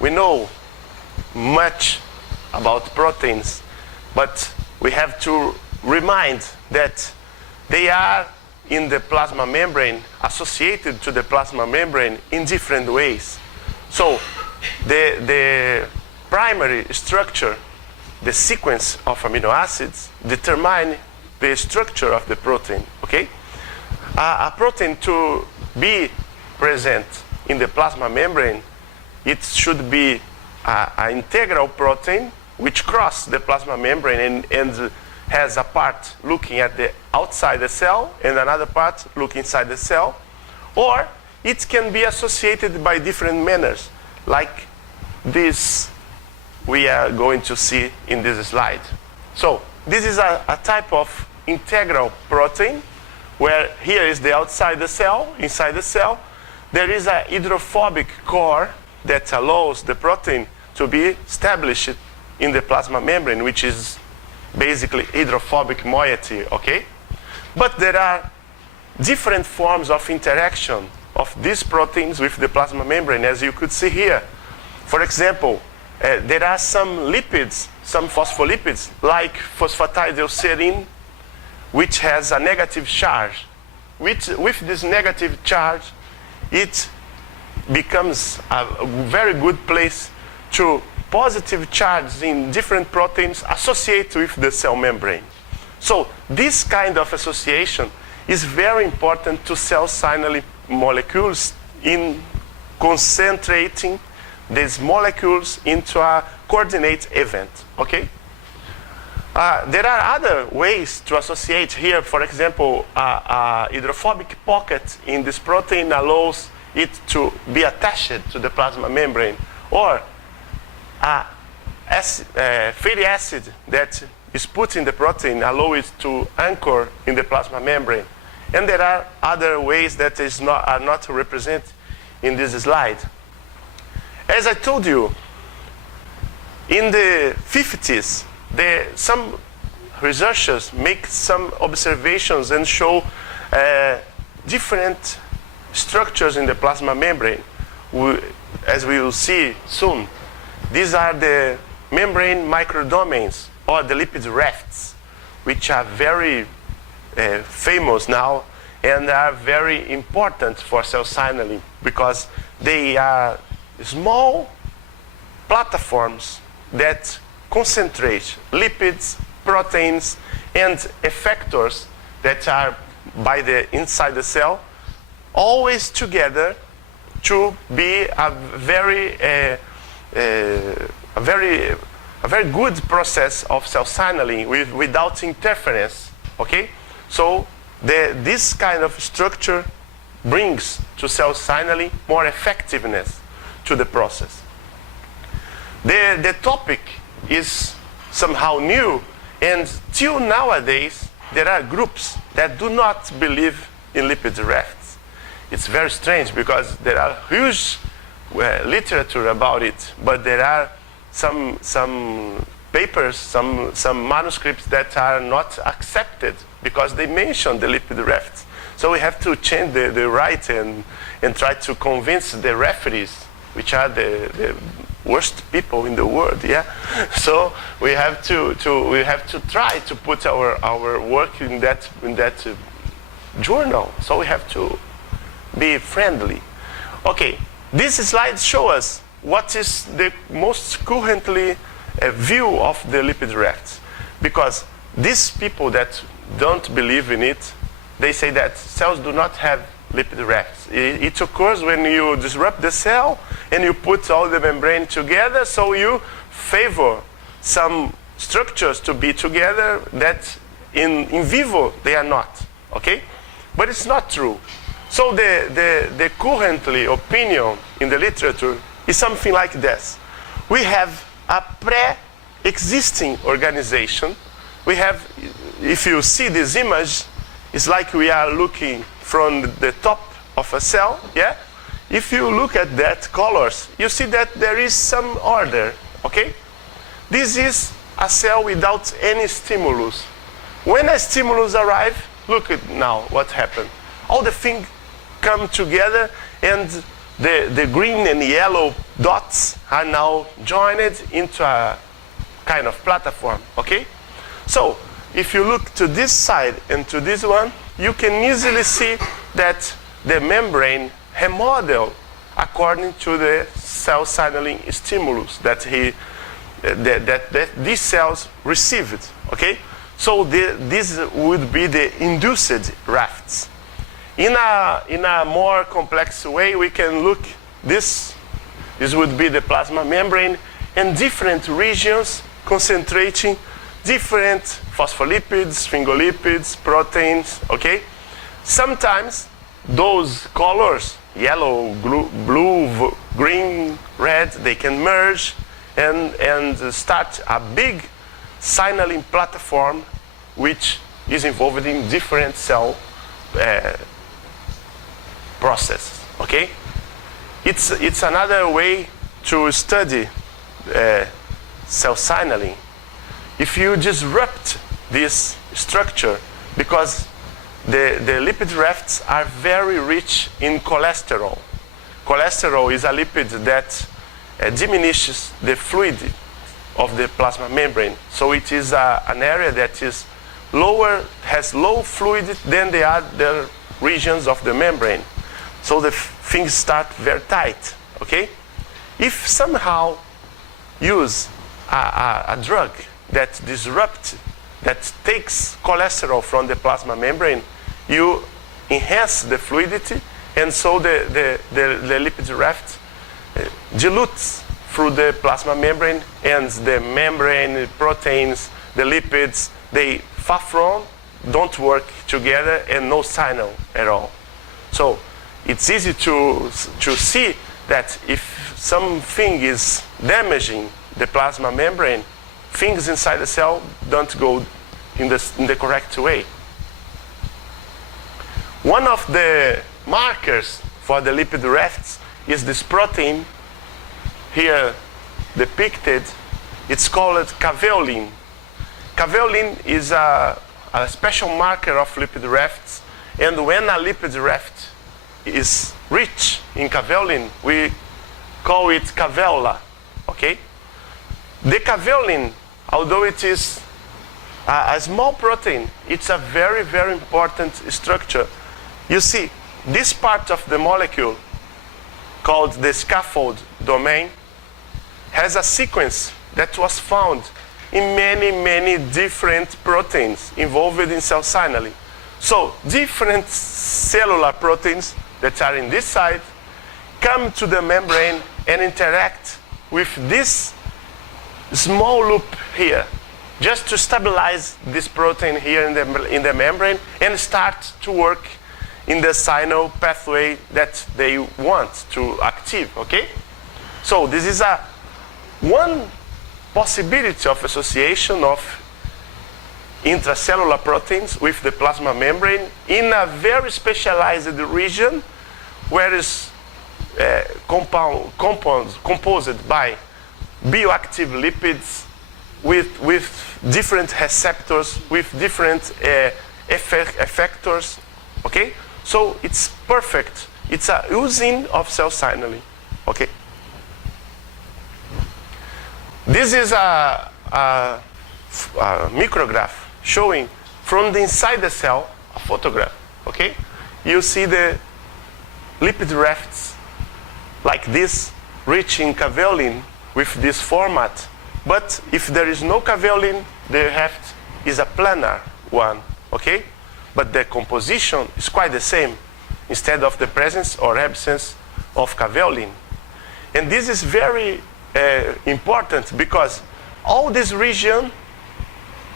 we know much about proteins, but we have to remind that they are in the plasma membrane, associated to the plasma membrane in different ways. So the primary structure, the sequence of amino acids, determine the structure of the protein, okay? A protein to be present in the plasma membrane, it should be an integral protein which crosses the plasma membrane and has a part looking at the outside the cell and another part looking inside the cell. Or it can be associated by different manners, like this we are going to see in this slide. So this is a type of integral protein, where here is the outside the cell. Inside the cell there is a hydrophobic core that allows the protein to be established in the plasma membrane, which is basically hydrophobic moiety, okay? But there are different forms of interaction of these proteins with the plasma membrane, as you could see here. For example, there are some lipids, some phospholipids, like phosphatidylserine, which has a negative charge. With this negative charge, it becomes a very good place to positive charges in different proteins associate with the cell membrane. So this kind of association is very important to cell signaling molecules in concentrating these molecules into a coordinate event, okay? There are other ways to associate here. For example, a hydrophobic pocket in this protein allows it to be attached to the plasma membrane, or fatty acid that is put in the protein allows it to anchor in the plasma membrane. And there are other ways that are not represented in this slide. As I told you, in the 50s, some researchers make some observations and show different structures in the plasma membrane. As we will see soon, these are the membrane microdomains, or the lipid rafts, which are very famous now and are very important for cell signaling, because they are small platforms that concentrate lipids, proteins, and effectors that are by the inside the cell, always together to be a very good process of cell signaling without interference, okay? So this kind of structure brings to cell signaling more effectiveness to the process. The topic is somehow new, and till nowadays there are groups that do not believe in lipid rafts. It's very strange, because there are huge literature about it, but there are some papers, some manuscripts that are not accepted because they mention the lipid rafts. So we have to change the right and try to convince the referees, which are the worst people in the world, yeah. So we have to try to put our work in that journal. So we have to be friendly. Okay, this slide shows us what is the most currently view of the lipid rafts, because these people that don't believe in it, they say that cells do not have lipid rafts. It occurs when you disrupt the cell and you put all the membrane together, so you favor some structures to be together that in vivo they are not, okay? But it's not true. So the currently opinion in the literature is something like this. We have a pre-existing organization. We have, if you see this image, it's like we are looking from the top of a cell, yeah? If you look at that colors, you see that there is some order, okay? This is a cell without any stimulus. When a stimulus arrives, look at now what happened. All the things come together, and the green and yellow dots are now joined into a kind of platform, okay? So, if you look to this side and to this one, you can easily see that the membrane remodeled according to the cell signaling stimulus that these cells received, okay? So this would be the induced rafts. In a more complex way, we can look this would be the plasma membrane and different regions concentrating different phospholipids, sphingolipids, proteins, okay? Sometimes those colors, yellow, blue, green, red, they can merge and start a big signaling platform which is involved in different cell processes, okay? It's another way to study cell signaling. If you disrupt this structure, because the lipid rafts are very rich in cholesterol. Cholesterol is a lipid that diminishes the fluid of the plasma membrane. So it is an area that is lower, has low fluid than the other regions of the membrane. So the things start very tight, okay? If somehow use a drug that disrupts, that takes cholesterol from the plasma membrane, you enhance the fluidity, and so the lipid raft dilutes through the plasma membrane, and the membrane, proteins, the lipids, they far from, don't work together, and no signal at all. So it's easy to see that if something is damaging the plasma membrane, things inside the cell don't go in the correct way. One of the markers for the lipid rafts is this protein here depicted. It's called caveolin. Caveolin is a special marker of lipid rafts, and when a lipid raft is rich in caveolin, we call it caveola, okay? The caveolin, although it is a small protein, it's a very, very important structure. You see, this part of the molecule, called the scaffold domain, has a sequence that was found in many, many different proteins involved in cell signaling. So different cellular proteins that are in this side come to the membrane and interact with this small loop here, just to stabilize this protein here in the membrane and start to work in the signal pathway that they want to active, okay? So this is one possibility of association of intracellular proteins with the plasma membrane in a very specialized region where is composed by bioactive lipids with different receptors, with different effectors, okay? So it's perfect. It's a using of cell signaling, okay? This is a micrograph showing from the inside the cell a photograph, okay? You see the lipid rafts like this, rich in caveolin with this format. But if there is no caveolin, the raft is a planar one, okay? But the composition is quite the same, instead of the presence or absence of caveolin. And this is very important because all this region,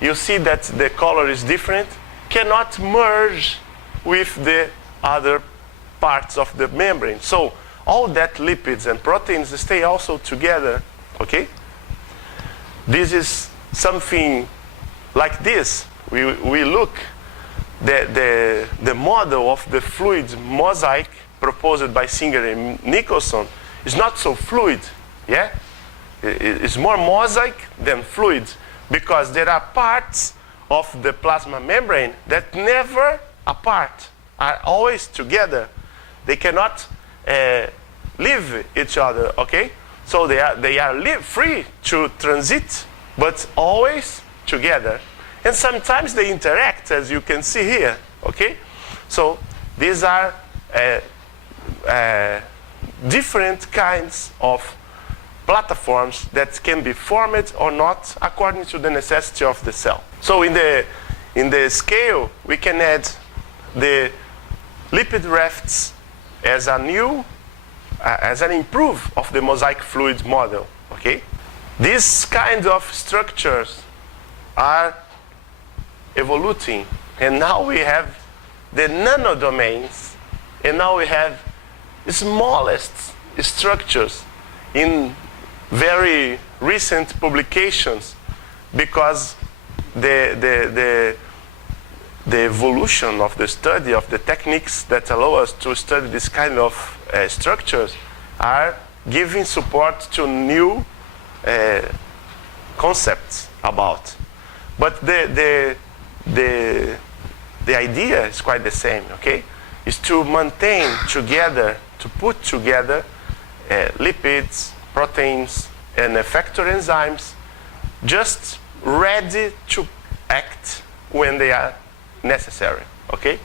you see that the color is different, cannot merge with the other parts of the membrane. So all that lipids and proteins stay also together, okay? This is something like this. We look, the model of the fluid mosaic proposed by Singer and Nicholson is not so fluid, yeah? It's more mosaic than fluid because there are parts of the plasma membrane that never apart, are always together. They cannot leave each other, okay? So they are free to transit, but always together. And sometimes they interact, as you can see here, okay? So these are different kinds of platforms that can be formed or not according to the necessity of the cell. So in the scale, we can add the lipid rafts as a new, as an improve of the mosaic fluid model, okay? These kind of structures are evolving, and now we have the nanodomains, and now we have the smallest structures in very recent publications, because the evolution of the study of the techniques that allow us to study this kind of structures are giving support to new concepts about. But the idea is quite the same, okay? Is to maintain together, to put together lipids, proteins, and effector enzymes just ready to act when they are necessary, okay?